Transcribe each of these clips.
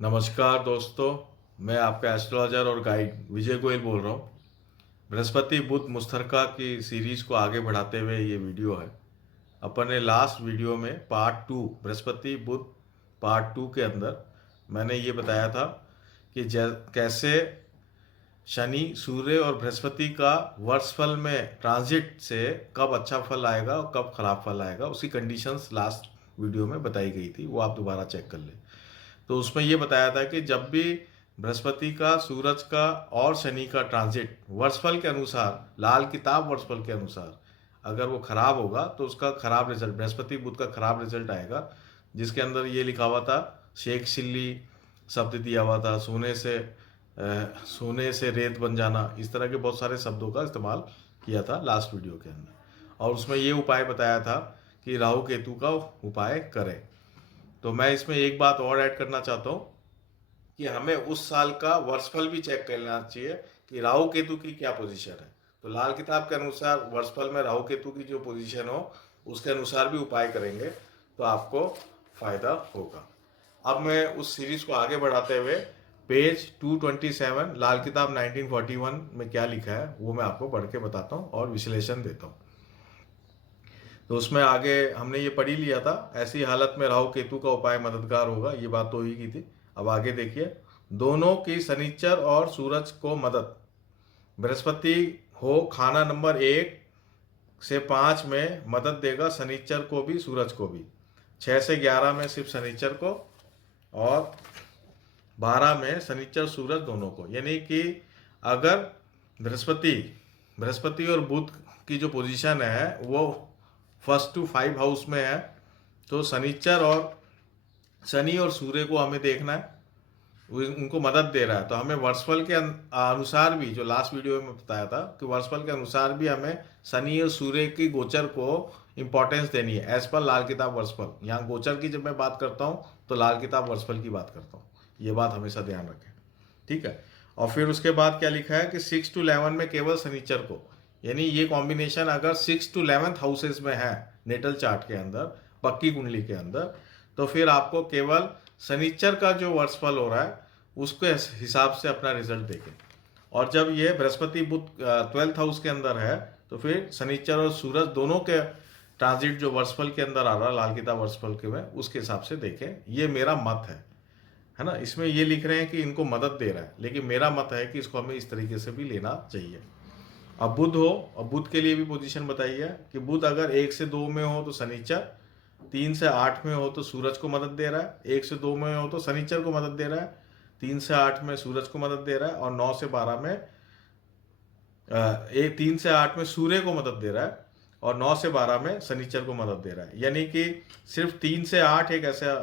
नमस्कार दोस्तों, मैं आपका एस्ट्रोलॉजर और गाइड विजय गोयल बोल रहा हूँ। बृहस्पति बुध मुश्तरका की सीरीज को आगे बढ़ाते हुए ये वीडियो है। अपन ने लास्ट वीडियो में पार्ट टू बृहस्पति बुध पार्ट टू के अंदर मैंने ये बताया था कि कैसे शनि सूर्य और बृहस्पति का वर्षफल में ट्रांजिट से कब अच्छा फल आएगा और कब खराब फल आएगा, उसकी कंडीशंस लास्ट वीडियो में बताई गई थी। वो आप दोबारा चेक कर लें। तो उसमें ये बताया था कि जब भी बृहस्पति का, सूरज का और शनि का ट्रांजिट वर्षफल के अनुसार, लाल किताब वर्षफल के अनुसार अगर वो खराब होगा तो उसका खराब रिजल्ट, बृहस्पति बुध का खराब रिजल्ट आएगा। जिसके अंदर ये लिखा हुआ था, शेख चिल्ली शब्द दिया हुआ था, सोने से रेत बन जाना, इस तरह के बहुत सारे शब्दों का इस्तेमाल किया था लास्ट वीडियो के अंदर। और उसमें ये उपाय बताया था कि राहु केतु का उपाय करें। तो मैं इसमें एक बात और ऐड करना चाहता हूँ कि हमें उस साल का वर्षफल भी चेक कर लेना चाहिए कि राहु केतु की क्या पोजीशन है। तो लाल किताब के अनुसार वर्षफल में राहु केतु की जो पोजीशन हो उसके अनुसार भी उपाय करेंगे तो आपको फायदा होगा। अब मैं उस सीरीज को आगे बढ़ाते हुए पेज 227 लाल किताब 1941 में क्या लिखा है वो मैं आपको पढ़ के बताता हूँ और विश्लेषण देता हूँ। तो उसमें आगे हमने ये पढ़ ही लिया था, ऐसी हालत में राहु केतु का उपाय मददगार होगा, ये बात तो ही की थी। अब आगे देखिए, दोनों की शनिचर और सूरज को मदद। बृहस्पति हो खाना नंबर 1 से 5 में मदद देगा, शनिचर को भी सूरज को भी। 6 से 11 में सिर्फ शनिचर को और 12 में शनिचर सूरज दोनों को। यानी कि अगर बृहस्पति बृहस्पति और बुध की जो पोजीशन है वो 1 to 5 हाउस में है, तो शनि और सूर्य को हमें देखना है, उनको मदद दे रहा है। तो हमें वर्षफल के अनुसार भी, जो लास्ट वीडियो में बताया था कि वर्षफल के अनुसार भी हमें शनि और सूर्य की गोचर को इंपॉर्टेंस देनी है एज पर लाल किताब वर्षफल। यहाँ गोचर की जब मैं बात करता हूँ तो लाल किताब वर्षफल की बात करता हूँ, ये बात हमेशा ध्यान रखें, ठीक है। और फिर उसके बाद क्या लिखा है कि 6 to 11 में केवल शनिचर को, यानी ये कॉम्बिनेशन अगर 6 to 11 हाउसेज में है नेटल चार्ट के अंदर, पक्की कुंडली के अंदर, तो फिर आपको केवल शनिचर का जो वर्षफल हो रहा है उसके हिसाब से अपना रिजल्ट देखें। और जब ये बृहस्पति बुध 12th हाउस के अंदर है तो फिर शनिचर और सूरज दोनों के ट्रांजिट जो वर्षफल के अंदर आ रहा है लाल किताब वर्षफल के में, उसके हिसाब से देखें। ये मेरा मत है ना। इसमें ये लिख रहे हैं कि इनको मदद दे रहा है, लेकिन मेरा मत है कि इसको हमें इस तरीके से भी लेना चाहिए। अब बुध हो, अब बुध के लिए भी पोजीशन बताई है कि बुध अगर 1 से 2 में हो तो शनिचर, 3 से 8 में हो तो सूरज को मदद दे रहा है, 1 से 2 में हो तो शनिचर को मदद दे रहा है, 3 से 8 में सूरज को मदद दे रहा है, और 9 से 12 में 3 से 8 में सूर्य को मदद दे रहा है, और 9 से 12 में शनिचर को मदद दे रहा है। यानी कि सिर्फ 3 से 8 एक ऐसा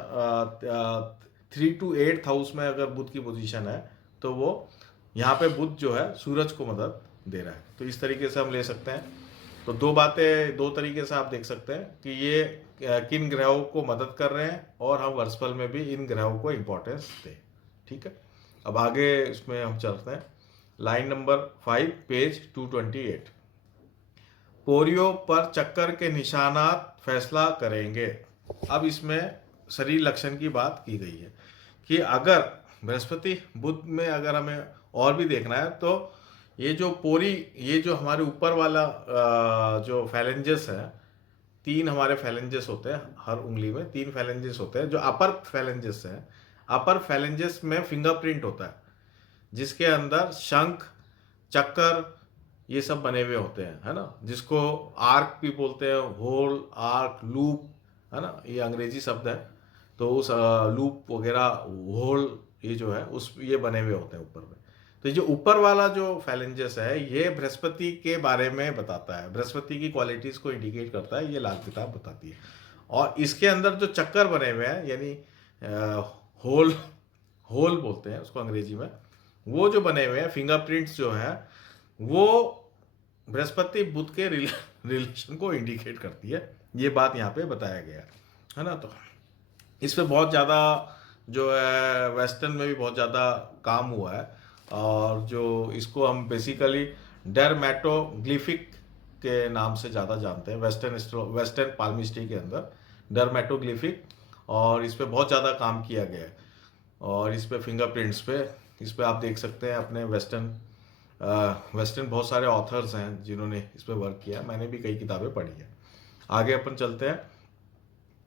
3 to 8 हाउस में अगर बुध की पोजीशन है तो वो यहाँ पे बुध जो है सूरज को मदद दे रहा है। तो इस तरीके से हम ले सकते हैं। तो दो बातें, दो तरीके से आप देख सकते हैं कि ये किन ग्रहों को मदद कर रहे हैं और हम वर्षफल में भी इन ग्रहों को इंपॉर्टेंस दें, ठीक है। अब आगे इसमें हम चलते हैं, लाइन नंबर 5 पेज 228। पोरियो पर चक्कर के निशानात फैसला करेंगे। अब इसमें शरीर लक्षण की बात की गई है कि अगर बृहस्पति बुध में अगर हमें और भी देखना है तो ये जो ये जो हमारे ऊपर वाला जो फैलेंजेस है, 3 हमारे फैलेंजेस होते हैं, हर उंगली में 3 फैलेंजेस होते हैं जो अपर फैलेंजेस हैं। अपर फैलेंजेस में फिंगरप्रिंट होता है जिसके अंदर शंख, चक्कर, ये सब बने हुए होते हैं, है ना, जिसको आर्क भी बोलते हैं, होल, आर्क, लूप, है ना, ये अंग्रेजी शब्द है। तो उस लूप वगैरह, होल, ये जो है उस ये बने हुए होते हैं ऊपर में। तो जो ऊपर वाला जो फैलेंजेस है ये बृहस्पति के बारे में बताता है, बृहस्पति की क्वालिटीज को इंडिकेट करता है, ये लाल किताब बताती है। और इसके अंदर जो चक्कर बने हुए हैं, यानी होल होल बोलते हैं उसको अंग्रेजी में, वो जो बने हुए हैं फिंगरप्रिंट्स जो है, वो बृहस्पति बुध के रिलेशन को इंडिकेट करती है। ये बात यहाँ पे बताया गया है ना। तो इस पे बहुत ज़्यादा जो है वेस्टर्न में भी बहुत ज़्यादा काम हुआ है, और जो इसको हम बेसिकली डरमेटोग्लिफिक के नाम से ज़्यादा जानते हैं वेस्टर्न पाल्मिस्ट्री के अंदर, डरमेटोग्लिफिक, और इस पे बहुत ज़्यादा काम किया गया है। और इस पे फिंगरप्रिंट्स पे इस पे आप देख सकते हैं अपने वेस्टर्न बहुत सारे ऑथर्स हैं जिन्होंने इस पे वर्क किया है। मैंने भी कई किताबें पढ़ी है। आगे अपन चलते हैं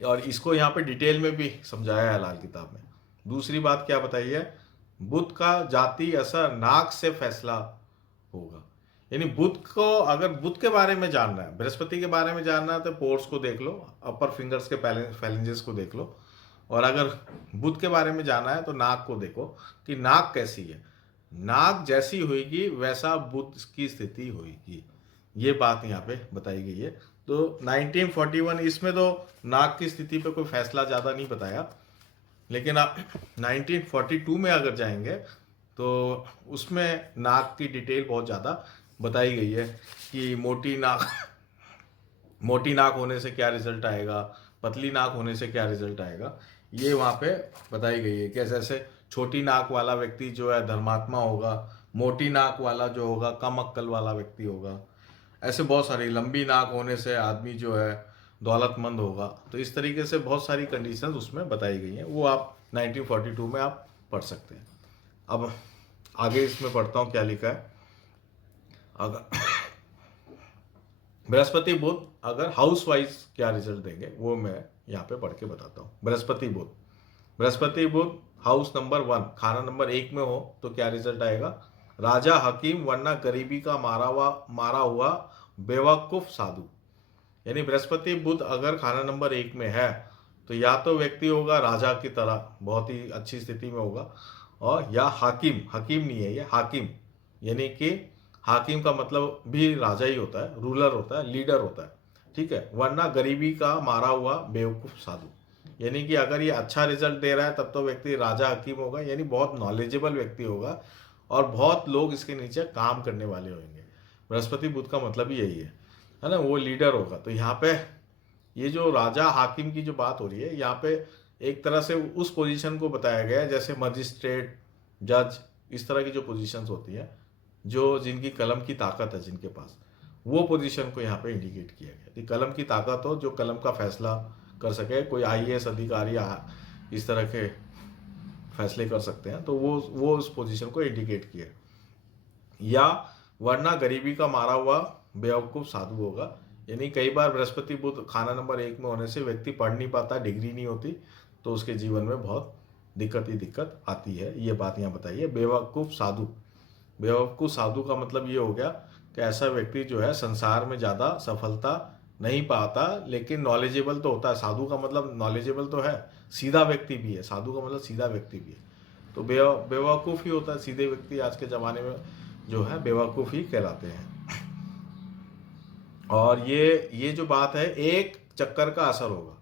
और इसको यहाँ पे डिटेल में भी समझाया है लाल किताब में। दूसरी बात क्या बताई है, बुध का जाति असर नाक से फैसला होगा। यानी बुध को, अगर बुध के बारे में जानना है, बृहस्पति के बारे में जानना है तो पोर्स को देख लो, अपर फिंगर्स के फैलेंजेस को देख लो। और अगर बुध के बारे में जानना है तो नाक को देखो कि नाक कैसी है। नाक जैसी होगी वैसा बुध की स्थिति होगी, ये बात यहाँ पे बताई गई है। तो 1941 इसमें तो नाक की स्थिति पे कोई फैसला ज़्यादा नहीं बताया, लेकिन आप 1942 में अगर जाएंगे तो उसमें नाक की डिटेल बहुत ज़्यादा बताई गई है कि मोटी नाक होने से क्या रिजल्ट आएगा, पतली नाक होने से क्या रिजल्ट आएगा, ये वहाँ पे बताई गई है कि जैसे छोटी नाक वाला व्यक्ति जो है धर्मात्मा होगा, मोटी नाक वाला जो होगा कम अक्ल वाला व्यक्ति होगा। ऐसे बहुत सारी, लंबी नाक होने से आदमी जो है दौलतमंद होगा। तो इस तरीके से बहुत सारी कंडीशंस उसमें बताई गई हैं, वो आप 1942 में आप पढ़ सकते हैं। अब आगे इसमें पढ़ता हूँ क्या लिखा है। अगर बृहस्पति बुध अगर हाउस वाइज क्या रिजल्ट देंगे वो मैं यहाँ पे पढ़ के बताता हूँ। बृहस्पति बुध हाउस नंबर 1 खाना नंबर 1 में हो तो क्या रिजल्ट आएगा, राजा हकीम वरना गरीबी का मारा हुआ बेवकूफ साधु। यानी बृहस्पति बुध अगर खाना नंबर 1 में है तो या तो व्यक्ति होगा राजा की तरह बहुत ही अच्छी स्थिति में होगा, और या हकीम नहीं है ये, हाकिम, यानी कि हाकिम का मतलब भी राजा ही होता है, रूलर होता है, लीडर होता है, ठीक है। वरना गरीबी का मारा हुआ बेवकूफ साधु, यानी कि अगर ये अच्छा रिजल्ट दे रहा है तब तो व्यक्ति राजा हकीम होगा, यानी बहुत नॉलेजेबल व्यक्ति होगा और बहुत लोग इसके नीचे काम करने वाले होंगे। बृहस्पति बुध का मतलब ही यही है ना, वो लीडर होगा। तो यहाँ पे ये जो राजा हाकिम की जो बात हो रही है, यहाँ पे एक तरह से उस पोजीशन को बताया गया है जैसे मजिस्ट्रेट, जज, इस तरह की जो पोजीशंस होती है, जो जिनकी कलम की ताकत है जिनके पास, वो पोजीशन को यहाँ पे इंडिकेट किया गया कि कलम की ताकत हो, जो कलम का फैसला कर सके। कोई आईएएस अधिकारी इस तरह के फैसले कर सकते हैं, तो वो उस पोजीशन को इंडिकेट किया। या वरना गरीबी का मारा हुआ बेवकूफ साधु होगा, यानी कई बार बृहस्पति बुध खाना नंबर 1 में होने से व्यक्ति पढ़ नहीं पाता, डिग्री नहीं होती, तो उसके जीवन में बहुत दिक्कत आती है। ये बात यहाँ बताई है। बेवकूफ साधु का मतलब ये हो गया कि ऐसा व्यक्ति जो है संसार में ज़्यादा सफलता नहीं पाता, लेकिन नॉलेजेबल तो होता है। साधु का मतलब नॉलेजेबल तो है, सीधा व्यक्ति भी है। साधु का मतलब सीधा व्यक्ति भी है। तो बेवकूफ़ ही होता है, सीधे व्यक्ति आज के ज़माने में जो है बेवकूफ़ ही कहलाते हैं। और ये जो बात है, एक चक्कर का असर होगा,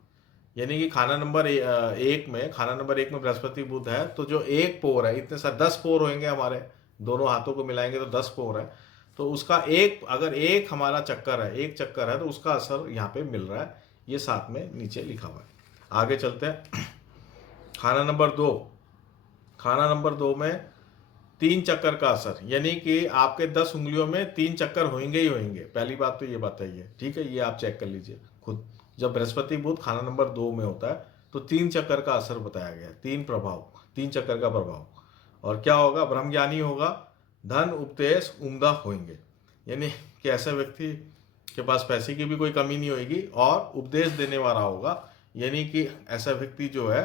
यानी कि खाना नंबर 1 में बृहस्पति बुध है, तो जो एक पोर है, इतने सारे 10 पोर होंगे हमारे, दोनों हाथों को मिलाएंगे तो 10 पोर है, तो उसका अगर एक हमारा चक्कर है तो उसका असर यहाँ पे मिल रहा है। ये साथ में नीचे लिखा हुआ है। आगे चलते हैं। खाना नंबर 2 में 3 चक्कर का असर, यानी कि आपके 10 उंगलियों में 3 चक्कर होंगे ही होंगे। पहली बात तो ये बताइए, ठीक है, ये आप चेक कर लीजिए खुद। जब बृहस्पति बुध खाना नंबर 2 में होता है तो 3 चक्कर का असर बताया गया है, 3 चक्कर का प्रभाव। और क्या होगा, ब्रह्मज्ञानी होगा, धन उपदेश उम्दा होंगे, यानी कि ऐसा व्यक्ति के पास पैसे की भी कोई कमी नहीं होगी और उपदेश देने वाला होगा, यानी कि ऐसा व्यक्ति जो है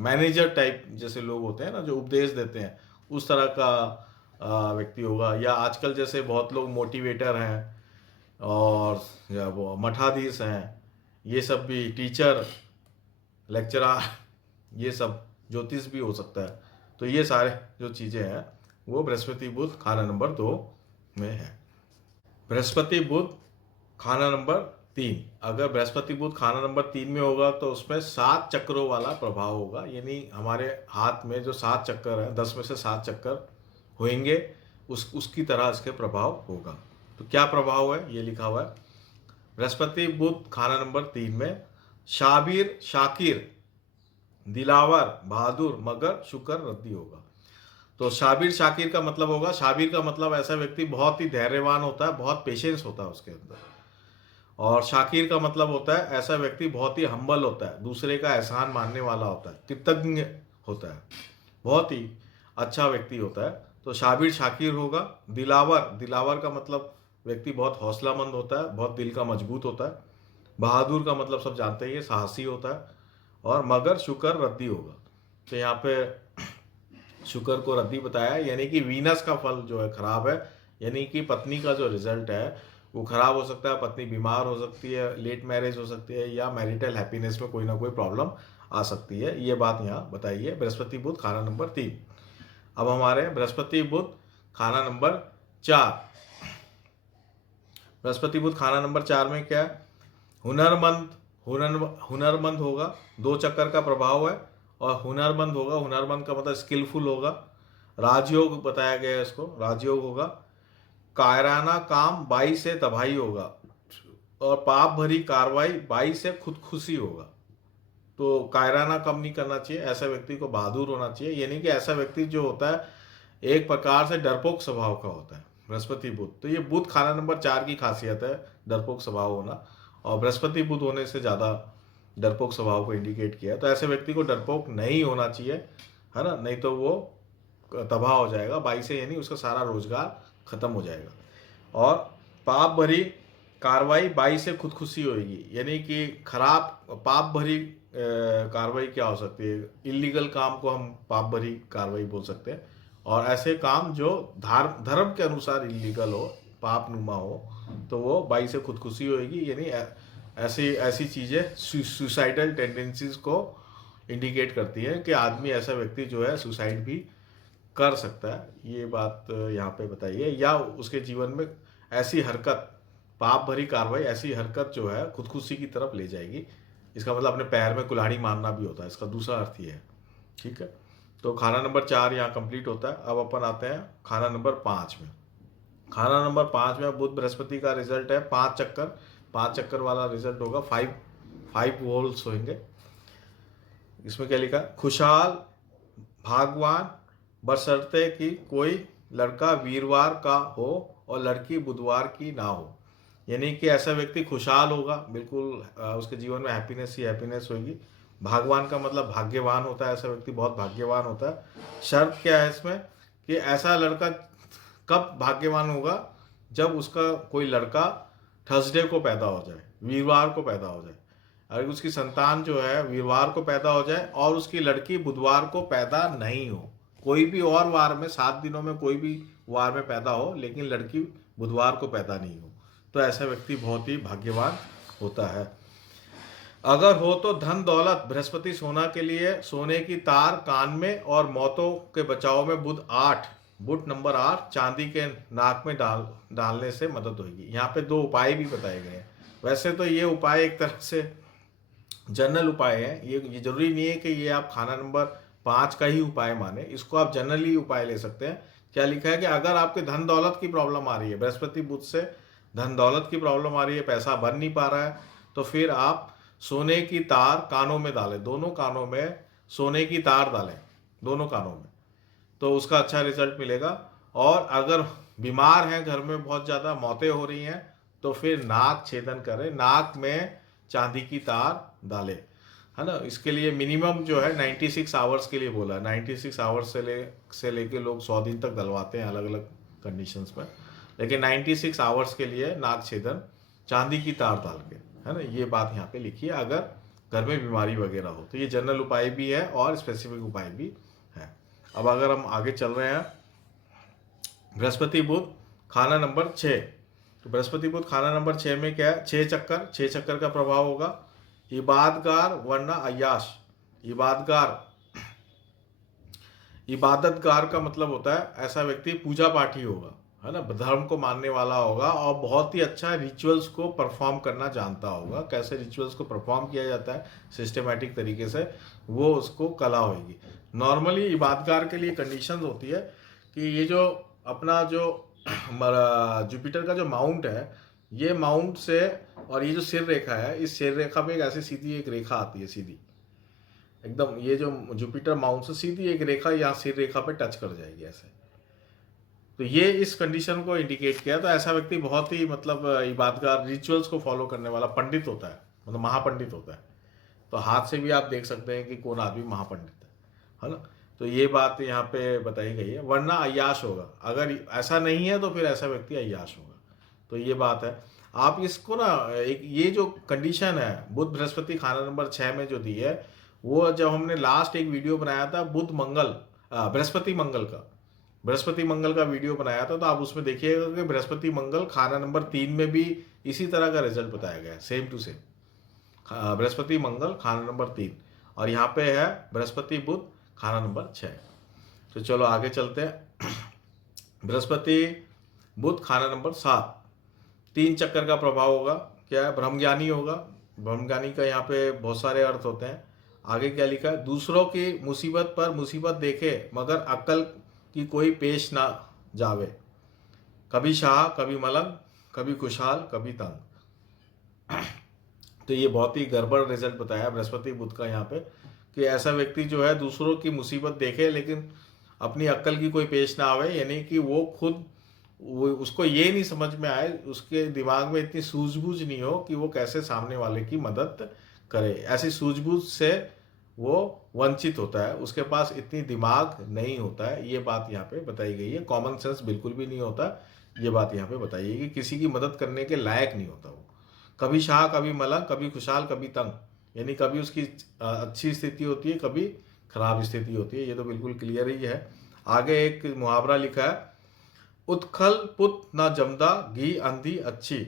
मैनेजर टाइप जैसे लोग होते हैं ना, जो उपदेश देते हैं, उस तरह का व्यक्ति होगा। या आजकल जैसे बहुत लोग मोटिवेटर हैं और या वो मठाधीश हैं, ये सब भी, टीचर, लेक्चरर, ये सब, ज्योतिष भी हो सकता है। तो ये सारे जो चीज़ें हैं वो बृहस्पति बुध खाना नंबर 2 में है। बृहस्पति बुध खाना नंबर 3, अगर बृहस्पति बुध खाना नंबर 3 में होगा तो उसमें 7 चक्रों वाला प्रभाव होगा, यानी हमारे हाथ में जो 7 चक्कर है, 10 में से 7 चक्कर होंगे, उसकी तरह इसके प्रभाव होगा। तो क्या प्रभाव है ये लिखा हुआ है। बृहस्पति बुध खाना नंबर 3 में शाबिर, शाकिर, दिलावर, बहादुर, मगर, शुक्र, रद्दी होगा। तो शाबिर शाकिर का मतलब होगा, शाबिर का मतलब ऐसा व्यक्ति बहुत ही धैर्यवान होता है, बहुत पेशेंस होता है उसके अंदर, और शाकिर का मतलब होता है ऐसा व्यक्ति बहुत ही हम्बल होता है, दूसरे का एहसान मानने वाला होता है, कृतज्ञ होता है, बहुत ही अच्छा व्यक्ति होता है। तो शाबिर शाकिर होगा। दिलावर, दिलावर का मतलब व्यक्ति बहुत हौसलामंद होता है, बहुत दिल का मजबूत होता है। बहादुर का मतलब सब जानते ही है, साहसी होता है। और मगर शुक्र रद्दी होगा। तो यहाँ पे शुक्र को रद्दी बताया, यानी कि वीनस का फल जो है खराब है, यानी कि पत्नी का जो रिजल्ट है वो खराब हो सकता है, पत्नी बीमार हो सकती है, लेट मैरिज हो सकती है, या मैरिटल हैप्पीनेस में कोई ना कोई प्रॉब्लम आ सकती है। ये बात यहाँ बताइए। बृहस्पति बुध खाना नंबर 3। अब हमारे बृहस्पति बुध खाना नंबर 4। बृहस्पति बुध खाना नंबर 4 में क्या है? हुनरमंद, हुनरमंद होगा। 2 चक्कर का प्रभाव है और हुनरमंद होगा। हुनरमंद का मतलब स्किलफुल होगा। राजयोग बताया गया है इसको, राजयोग होगा। कायराना काम 22 से तबाही होगा और पाप भरी कार्रवाई 22 से खुदकुशी होगा। तो कायराना कम नहीं करना चाहिए, ऐसा व्यक्ति को बहादुर होना चाहिए, यानी कि ऐसा व्यक्ति जो होता है एक प्रकार से डरपोक स्वभाव का होता है बृहस्पति बुध। तो ये बुध खाना नंबर 4 की खासियत है, डरपोक स्वभाव होना। और बृहस्पति बुध होने से ज़्यादा डरपोक स्वभाव को इंडिकेट किया। तो ऐसे व्यक्ति को डरपोक नहीं होना चाहिए, है ना, नहीं तो वो तबाह हो जाएगा 22 से, यानी उसका सारा रोजगार खत्म हो जाएगा। और पाप भरी कार्रवाई 22 से खुदकुशी होगी, यानी कि खराब पाप भरी कार्रवाई क्या हो सकती है? इलीगल काम को हम पाप भरी कार्रवाई बोल सकते हैं। और ऐसे काम जो धर्म के अनुसार इलीगल हो, पाप नुमा हो, तो वो 22 से खुदकुशी होगी, यानी ऐसी ऐसी चीज़ें सुसाइडल टेंडेंसीज को इंडिकेट करती है कि आदमी, ऐसा व्यक्ति जो है सुसाइड भी कर सकता है। ये बात यहाँ पे बताइए। या उसके जीवन में ऐसी हरकत, पाप भरी कार्रवाई, ऐसी हरकत जो है खुदकुशी की तरफ ले जाएगी। इसका मतलब अपने पैर में कुल्हाड़ी मारना भी होता है, इसका दूसरा अर्थ ये है। ठीक है, तो खाना नंबर 4 यहाँ कंप्लीट होता है। अब अपन आते हैं खाना नंबर 5 में। खाना नंबर 5 में बुध बृहस्पति का रिजल्ट है 5 चक्कर। 5 चक्कर वाला रिजल्ट होगा, 5 वोल्स होंगे। इसमें क्या लिखा? खुशहाल, भागवान, बशर्ते कि कोई लड़का वीरवार का हो और लड़की बुधवार की ना हो। यानी कि ऐसा व्यक्ति खुशहाल होगा, बिल्कुल उसके जीवन में हैप्पीनेस ही हैप्पीनेस होगी। भागवान का मतलब भाग्यवान होता है, ऐसा व्यक्ति बहुत भाग्यवान होता है। शर्त क्या है इसमें कि ऐसा लड़का कब भाग्यवान होगा? जब उसका कोई लड़का थर्सडे को पैदा हो जाए, वीरवार को पैदा हो जाए। अगर उसकी संतान जो है वीरवार को पैदा हो जाए और उसकी लड़की बुधवार को पैदा नहीं हो, कोई भी और वार में, 7 दिनों में कोई भी वार में पैदा हो, लेकिन लड़की बुधवार को पैदा नहीं हो, तो ऐसा व्यक्ति बहुत ही भाग्यवान होता है। अगर हो तो धन दौलत, बृहस्पति सोना के लिए सोने की तार कान में, और मौतों के बचाव में बुध नंबर 8 चांदी के नाक में डालने से मदद होगी। यहाँ पे 2 उपाय भी बताए गए हैं। वैसे तो ये उपाय एक तरह से जनरल उपाय है, ये जरूरी नहीं है कि ये आप खाना नंबर 5 का ही उपाय माने, इसको आप जनरली उपाय ले सकते हैं। क्या लिखा है कि अगर आपके धन दौलत की प्रॉब्लम आ रही है, बृहस्पति बुध से धन दौलत की प्रॉब्लम आ रही है, पैसा बन नहीं पा रहा है, तो फिर आप सोने की तार कानों में डालें, दोनों कानों में सोने की तार डालें, दोनों कानों में, तो उसका अच्छा रिजल्ट मिलेगा। और अगर बीमार हैं, घर में बहुत ज़्यादा मौतें हो रही हैं, तो फिर नाक छेदन करें, नाक में चांदी की तार डालें, है ना। इसके लिए मिनिमम जो है 96 आवर्स के लिए बोला है। 96 आवर्स से लेके लोग 100 दिन तक डलवाते हैं अलग अलग कंडीशंस में, लेकिन 96 आवर्स के लिए नाक छेदन चांदी की तार डाल के, है ना, ये बात यहाँ पे लिखी है। अगर घर में बीमारी वगैरह हो तो ये जनरल उपाय भी है और स्पेसिफिक उपाय भी है। अब अगर हम आगे चल रहे हैं, बृहस्पति बुध खाना नंबर 6। तो बृहस्पति बुध खाना नंबर 6 में क्या है? 6 चक्कर का प्रभाव होगा। इबादगार वरना अय्याश। इबादतगार का मतलब होता है ऐसा व्यक्ति पूजा पाठी होगा, है ना, धर्म को मानने वाला होगा और बहुत ही अच्छा रिचुअल्स को परफॉर्म करना जानता होगा। कैसे रिचुअल्स को परफॉर्म किया जाता है सिस्टमेटिक तरीके से, वो उसको कला होगी। नॉर्मली इबादतगार के लिए कंडीशंस होती है कि ये जो अपना जो जुपिटर का जो माउंट है, ये माउंट से और ये जो सिर रेखा है, इस सिर रेखा पे एक ऐसी सीधी एक रेखा आती है, सीधी एकदम, ये जो जुपिटर माउंट से सीधी एक रेखा यहाँ सिर रेखा पे टच कर जाएगी ऐसे। तो ये इस कंडीशन को इंडिकेट किया। तो ऐसा व्यक्ति बहुत ही मतलब इबादतगार, रिचुअल्स को फॉलो करने वाला पंडित होता है, मतलब महापंडित होता है। तो हाथ से भी आप देख सकते हैं कि कौन आदमी महापंडित है ना। तो ये बात यहाँ पे बताई गई है, वरना अय्याश होगा। अगर ऐसा नहीं है तो फिर ऐसा व्यक्ति अय्याश होगा। तो ये बात है। आप इसको ना, एक ये जो कंडीशन है बुध बृहस्पति खाना नंबर 6 में जो दी है, वो जब हमने लास्ट एक वीडियो बनाया था बुध मंगल बृहस्पति मंगल का वीडियो बनाया था, तो आप उसमें देखिएगा कि बृहस्पति मंगल खाना नंबर 3 में भी इसी तरह का रिजल्ट बताया गया है, सेम टू सेम। बृहस्पति मंगल खाना नंबर 3, और यहाँ पे है बृहस्पति बुध खाना नंबर 6। तो चलो आगे चलते हैं। बृहस्पति बुध खाना नंबर 7, 3 चक्कर का प्रभाव होगा। क्या है? ब्रह्मज्ञानी होगा। ब्रह्मज्ञानी का यहाँ पे बहुत सारे अर्थ होते हैं। आगे क्या लिखा है? दूसरों की मुसीबत पर मुसीबत देखे मगर अक्ल की कोई पेश ना जावे, कभी शाह कभी मलंग, कभी खुशहाल कभी तंग। तो ये बहुत ही गड़बड़ रिजल्ट बताया बृहस्पति बुध का यहाँ पे, कि ऐसा व्यक्ति जो है दूसरों की मुसीबत देखे लेकिन अपनी अक्ल की कोई पेश ना आवे, यानी कि वो उसको ये नहीं समझ में आए, उसके दिमाग में इतनी सूझबूझ नहीं हो कि वो कैसे सामने वाले की मदद करे। ऐसी सूझबूझ से वो वंचित होता है, उसके पास इतनी दिमाग नहीं होता है। ये बात यहाँ पे बताई गई है। कॉमन सेंस बिल्कुल भी नहीं होता, ये बात यहाँ पे बताई है कि किसी की मदद करने के लायक नहीं होता वो। कभी शाह कभी मलंग, कभी खुशहाल कभी तंग, यानी कभी उसकी अच्छी स्थिति होती है, कभी खराब स्थिति होती है। ये तो बिल्कुल क्लियर ही है। आगे एक मुहावरा लिखा है, उत्खल पुत ना जमदा घी अंधी अच्छी।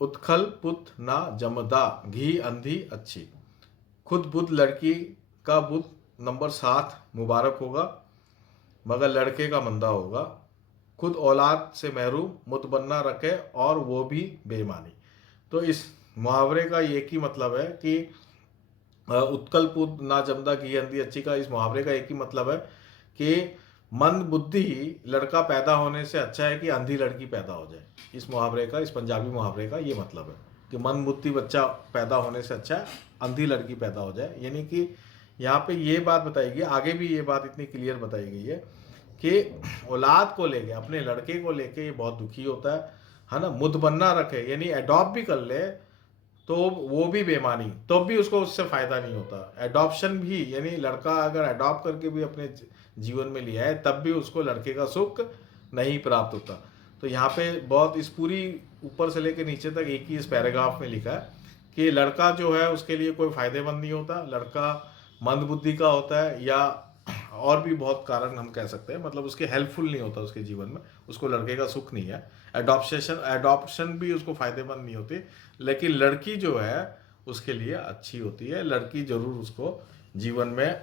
उत्खल पुत ना जमदा घी अंधी अच्छी। खुद बुध लड़की का बुध नंबर 7 मुबारक होगा मगर लड़के का मंदा होगा। खुद औलाद से महरूम मुतबन्ना रखे और वो भी बेईमानी। तो इस मुहावरे का एक ही मतलब है कि उत्कल पुत ना जमदा घी अंधी अच्छी का इस मुहावरे का एक ही मतलब है कि मंद बुद्धि लड़का पैदा होने से अच्छा है कि अंधी लड़की पैदा हो जाए। इस मुहावरे का, इस पंजाबी मुहावरे का ये मतलब है कि मंद बुद्धि बच्चा पैदा होने से अच्छा है अंधी लड़की पैदा हो जाए। यानी कि यहाँ पे ये बात बताई गई, आगे भी ये बात इतनी क्लियर बताई गई है कि औलाद को लेके, अपने लड़के को लेके ये बहुत दुखी होता है ना। मुतबन्ना रखे यानी अडॉप्ट भी कर ले तो वो भी बेमानी, तो भी उसको उससे फायदा नहीं होता। एडॉप्शन भी, यानी लड़का अगर अडॉप्ट करके भी अपने जीवन में लिया है तब भी उसको लड़के का सुख नहीं प्राप्त होता। तो यहाँ पे बहुत इस पूरी ऊपर से लेकर नीचे तक एक ही इस पैराग्राफ में लिखा है कि लड़का जो है उसके लिए कोई फायदेमंद नहीं होता, लड़का मंदबुद्धि का होता है, या और भी बहुत कारण हम कह सकते हैं, मतलब उसके हेल्पफुल नहीं होता उसके जीवन में, उसको लड़के का सुख नहीं है। एडॉप्शन भी उसको फायदेमंद नहीं होती, लेकिन लड़की जो है उसके लिए अच्छी होती है। लड़की जरूर उसको जीवन में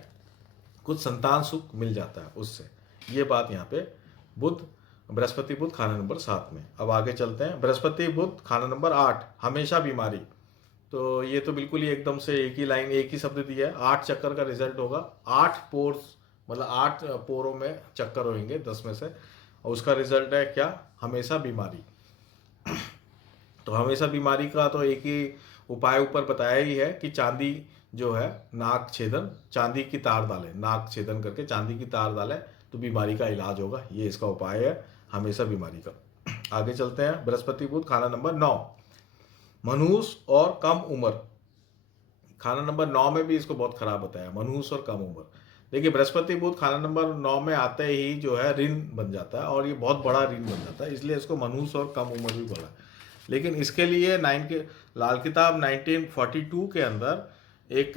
कुछ संतान सुख मिल जाता है उससे। ये बात यहाँ पे बुध बृहस्पति बुध खाना नंबर 7 में। अब आगे चलते हैं। बृहस्पति बुध खाना नंबर 8 हमेशा बीमारी। तो ये तो बिल्कुल ही एकदम से एक ही लाइन, एक ही शब्द दिया है। 8 चक्कर का रिजल्ट होगा। 8 पोर्स, मतलब 8 पोरों में चक्कर होंगे 10 में से, और उसका रिजल्ट है क्या? हमेशा बीमारी। तो हमेशा बीमारी का तो एक ही उपाय ऊपर बताया ही है कि चांदी जो है नाक छेदन, चांदी की तार डाले, नाक छेदन करके चांदी की तार डाले तो बीमारी का इलाज होगा। ये इसका उपाय है हमेशा बीमारी का। आगे चलते हैं। बृहस्पति बुध खाना नंबर 9 मनहूस और कम उम्र। खाना नंबर 9 में भी इसको बहुत खराब बताया, मनहूस और कम उम्र। देखिए बृहस्पति बुध खाना नंबर 9 में आते ही जो है ऋण बन जाता है, और ये बहुत बड़ा ऋण बन जाता है, इसलिए इसको मनहूस और कम उम्र भी बोला है। लेकिन इसके लिए लाल किताब 1942 के अंदर एक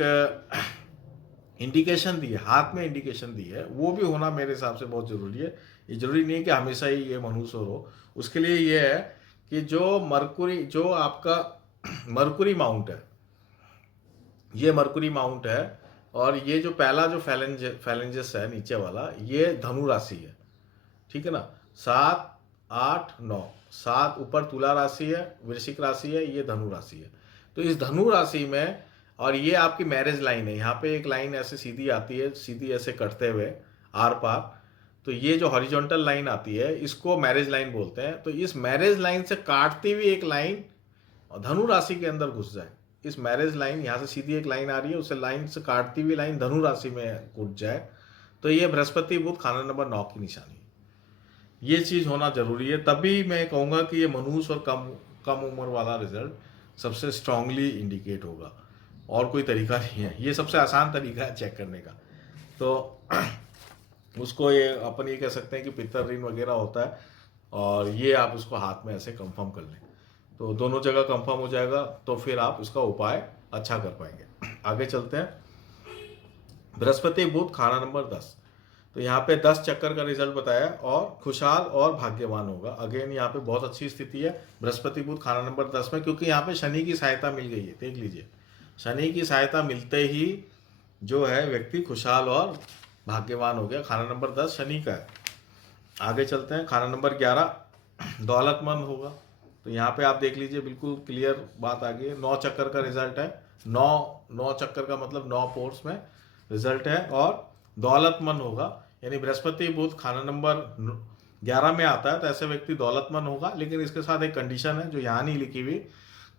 इंडिकेशन दी है, हाथ में इंडिकेशन दी है, वो भी होना मेरे हिसाब से बहुत जरूरी है। ये जरूरी नहीं है कि हमेशा ही ये मनहूस हो। उसके लिए ये है कि जो मरकुरी, जो आपका मरकुरी माउंट है, ये मरकुरी माउंट है, और ये जो पहला जो फैलेंजस है नीचे वाला, ये धनु राशि है, ठीक है ना। 7 8 9, 7 ऊपर तुला राशि है, वृश्चिक राशि है, ये धनु राशि है। तो इस धनु राशि में, और ये आपकी मैरिज लाइन है, यहाँ पे एक लाइन ऐसे सीधी आती है, सीधी ऐसे कटते हुए आर पार, तो ये जो हॉरिजॉन्टल लाइन आती है इसको मैरिज लाइन बोलते हैं। तो इस मैरिज लाइन से काटती हुई एक लाइन धनु राशि के अंदर घुस जाए, इस मैरिज लाइन, यहाँ से सीधी एक लाइन आ रही है, उसे लाइन से काटती हुई लाइन धनु राशि में घुस जाए, तो ये बृहस्पति बुध खाना नंबर 9 की निशानी है। ये चीज़ होना ज़रूरी है, तभी मैं कहूँगा कि ये मनुष्य और कम कम उम्र वाला रिजल्ट सबसे स्ट्रांगली इंडिकेट होगा। और कोई तरीका नहीं है, ये सबसे आसान तरीका है चेक करने का। तो उसको ये अपन ये कह सकते हैं कि पित्तर ऋण वगैरह होता है, और ये आप उसको हाथ में ऐसे कंफर्म कर लें, तो दोनों जगह कंफर्म हो जाएगा, तो फिर आप उसका उपाय अच्छा कर पाएंगे। आगे चलते हैं। बृहस्पति बुध खाना नंबर 10। तो यहाँ पे 10 चक्कर का रिजल्ट बताया और खुशहाल और भाग्यवान होगा। अगेन यहाँ पे बहुत अच्छी स्थिति है बृहस्पति बुध खाना नंबर 10 में, क्योंकि यहाँ पे शनि की सहायता मिल गई है। देख लीजिए, शनि की सहायता मिलते ही जो है व्यक्ति खुशहाल और भाग्यवान हो गया। खाना नंबर 10 शनि का है। आगे चलते हैं। खाना नंबर 11 दौलतमंद होगा। तो यहाँ पे आप देख लीजिए, बिल्कुल क्लियर बात आ गई है। 9 चक्कर का रिजल्ट है। 9 चक्कर का मतलब 9 पोर्स में रिजल्ट है, और दौलतमंद होगा। यानी बृहस्पति बुध खाना नंबर 11 में आता है तो ऐसे व्यक्ति दौलतमंद होगा। लेकिन इसके साथ एक कंडीशन है जो यहाँ नहीं लिखी हुई,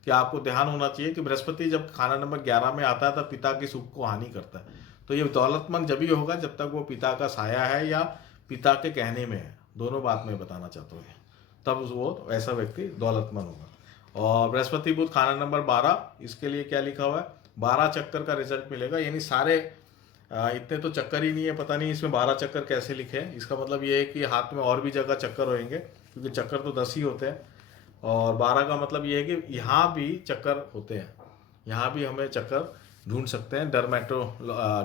कि आपको ध्यान होना चाहिए कि बृहस्पति जब खाना नंबर 11 में आता है तब पिता की सुख को हानि करता है। तो ये दौलतमंद जब ही होगा जब तक वो पिता का साया है या पिता के कहने में है, दोनों बात मैं बताना चाहता हूँ, तब वो ऐसा व्यक्ति दौलतमंद होगा। और बृहस्पति बुध खाना नंबर 12, इसके लिए क्या लिखा हुआ है, 12 चक्कर का रिजल्ट मिलेगा। यानी सारे इतने तो चक्कर ही नहीं है, पता नहीं इसमें 12 चक्कर कैसे लिखे हैं। इसका मतलब ये है कि हाथ में और भी जगह चक्कर होंगे, क्योंकि चक्कर तो 10 ही होते हैं, और 12 का मतलब ये है कि यहाँ भी चक्कर होते हैं, यहाँ भी हमें चक्कर ढूंढ सकते हैं।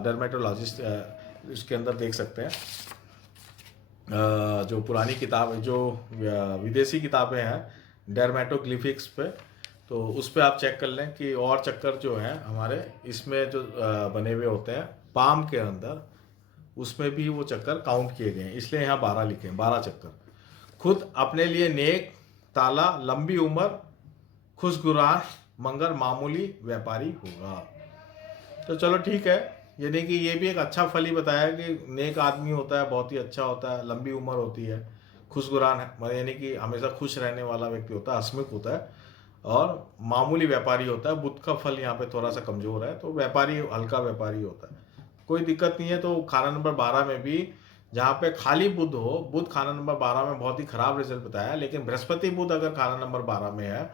डर्मेटोलॉजिस्ट इसके अंदर देख सकते हैं। जो पुरानी किताब, जो विदेशी किताबें हैं डर्मेटोग्लिफिक्स पे, तो उस पर आप चेक कर लें कि और चक्कर जो हैं हमारे इसमें जो बने हुए होते हैं पाम के अंदर, उसमें भी वो चक्कर काउंट किए गए हैं, इसलिए यहाँ 12 लिखे हैं। 12 चक्कर। खुद अपने लिए नेक, ताला, लंबी उम्र, खुशगुरान, मंगर मामूली व्यापारी होगा। तो चलो ठीक है, यानी कि ये भी एक अच्छा फल ही बताया कि नेक आदमी होता है, बहुत ही अच्छा होता है, लंबी उम्र होती है, खुशगुरान है, यानी कि हमेशा खुश रहने वाला व्यक्ति होता है, हंसमुख होता है, और मामूली व्यापारी होता है। बुध का फल यहाँ पे थोड़ा सा कमजोर है, तो व्यापारी हल्का व्यापारी होता है, कोई दिक्कत नहीं है। तो खाना नंबर 12 में भी जहाँ पे खाली बुध हो, बुध खाना नंबर 12 में बहुत ही खराब रिजल्ट बताया, लेकिन बृहस्पति बुध अगर खाना नंबर 12 में है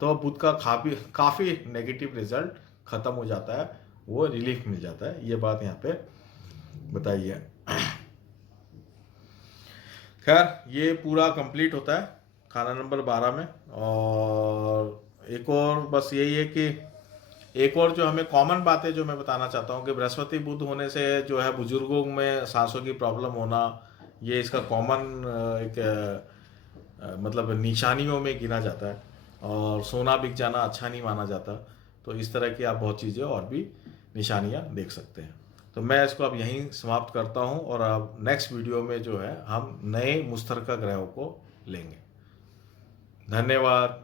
तो बुध का काफ़ी नेगेटिव रिजल्ट खत्म हो जाता है, वो रिलीफ मिल जाता है। ये बात यहाँ पे बताई है। खैर, ये पूरा कंप्लीट होता है खाना नंबर 12 में। और एक और बस यही है कि एक और जो हमें कॉमन बातें जो मैं बताना चाहता हूँ कि बृहस्पति बुध होने से जो है बुजुर्गों में सांसों की प्रॉब्लम होना, ये इसका कॉमन एक मतलब निशानियों में गिना जाता है। और सोना बिक जाना अच्छा नहीं माना जाता। तो इस तरह की आप बहुत चीज़ें और भी निशानियाँ देख सकते हैं। तो मैं इसको अब यहीं समाप्त करता हूँ, और अब नेक्स्ट वीडियो में जो है हम नए मुश्तरका ग्रहों को लेंगे। धन्यवाद।